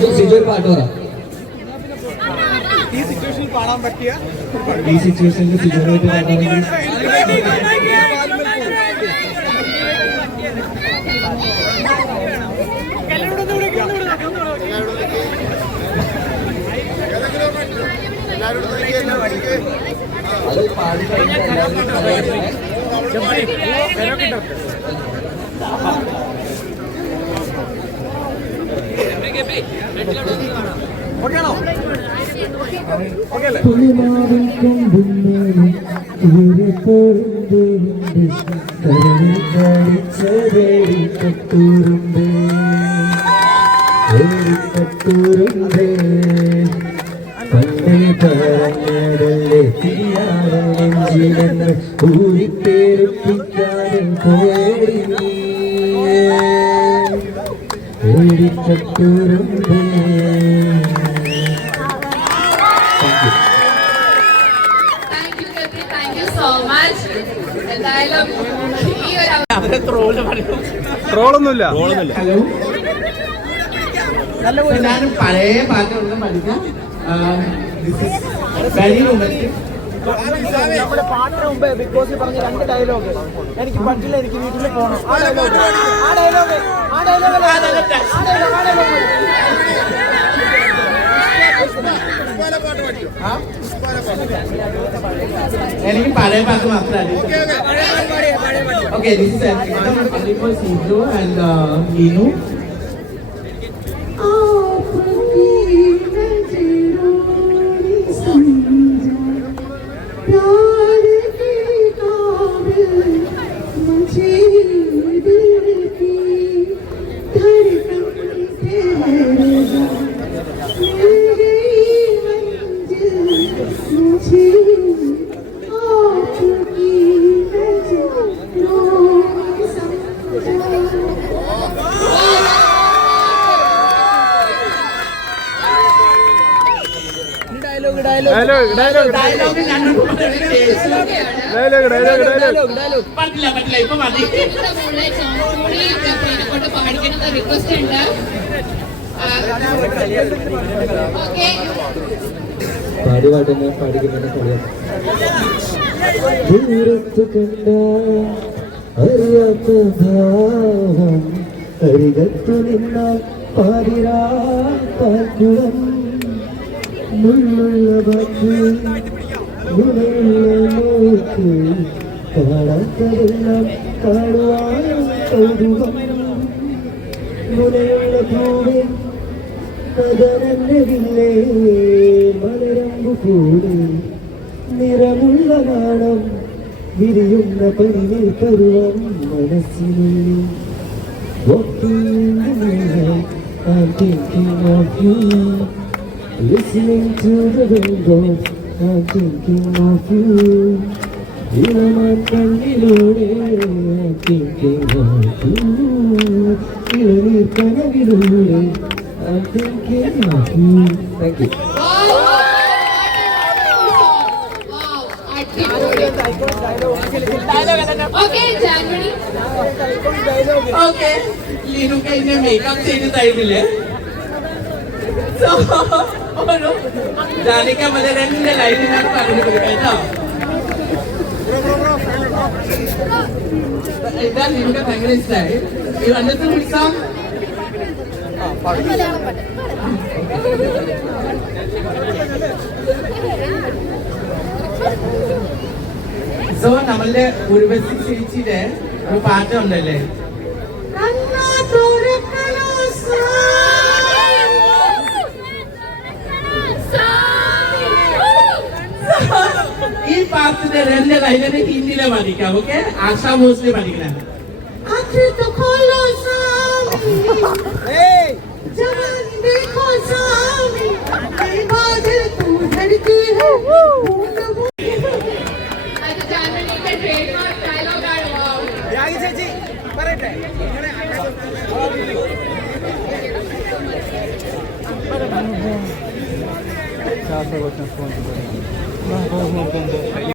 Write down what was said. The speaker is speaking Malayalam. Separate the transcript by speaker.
Speaker 1: സിറ്റുവേഷൻ സിജു ഒരു പാട്ട് പറ.
Speaker 2: ഈ സിറ്റുവേഷനിൽ പാടാൻ പറ്റിയ
Speaker 1: ഈ സിറ്റുവേഷനിൽ സിജുവായിട്ട് അത് പാടി കഴിഞ്ഞാൽ
Speaker 2: ഓക്കെയാണോ ഓക്കെ അല്ലേ ട്രോളൊന്നുമില്ല
Speaker 3: ഹലോ ഞാനും പഴയ പാട്ടുകളൊന്നും പഠിക്കാം. വെരി റൊമാന്റിക്
Speaker 2: നമ്മുടെ പാട്ടിന് മുമ്പേ ബിഗ് ബോസിൽ പറഞ്ഞ രണ്ട് ഡയലോഗ് എനിക്ക് പറ്റില്ല എനിക്ക് വീട്ടിൽ പോകണം ആ ഡയലോഗ് ആ ഡയലോഗ് ആ ഡയലോഗ് ആ ഡയലോഗ് ആ ഡയലോഗ്
Speaker 3: എനിക്ക് പഴയ പാട്ട് മാത്രമേ okay this is Sijo and Leenu
Speaker 2: dialogue dialogue. Dialogue
Speaker 3: dialogue
Speaker 2: dialogue dialogue. Dialogue
Speaker 3: പറ്റില്ല പറ്റില്ല ഇപ്പൊ മതി.
Speaker 4: പാടിക്കണമെന്ന് റിക്വസ്റ്റ് ഉണ്ട്.
Speaker 1: പാടി പാട്ടുന്ന
Speaker 3: ദൂരത്ത് കണ്ട അറിയാത്ത ഭാവം അരികത്തു നിന്നാൽ പാതിരാ പാൽക്കുളം മുള്ളുള്ള വാക്ക് മുളയുള്ള നോക്ക് കാണാത്തതെല്ലാം കാണുവാൻ കൗതുകം മുലയുള്ള പൂവേ പതനന്നതില്ലേ മലരമ്പു കൂടെ നിറമുള്ള നാണം വിരിയുന്ന പണിനെ പരുവം മനസ്സിനുള്ളിൽ Walking in the moonlight, I'm you. Listening to the window, I'm thinking of you. ഇളമാൻ കണ്ണിലൂടെ I'm thinking of you. ഇളനീർ കനവിലൂടെ I'm thinking of you. Thank you.
Speaker 4: Okay
Speaker 3: Leenu കഴിഞ്ഞ മേക്കപ്പ് ചെയ്ത് തരുന്നില്ലേ ഒരു സോ നമ്മളുടെ ഉർവശി ചേച്ചിയുടെ ഒരു പാട്ടുണ്ടല്ലേ লাইনে তিন দিলে মালিকা ওকে? আশা ভোসলে মালিকা আঁখে তো
Speaker 4: খোলো স্বামী। जवान देखो स्वामी बाज
Speaker 2: तू धरती है चार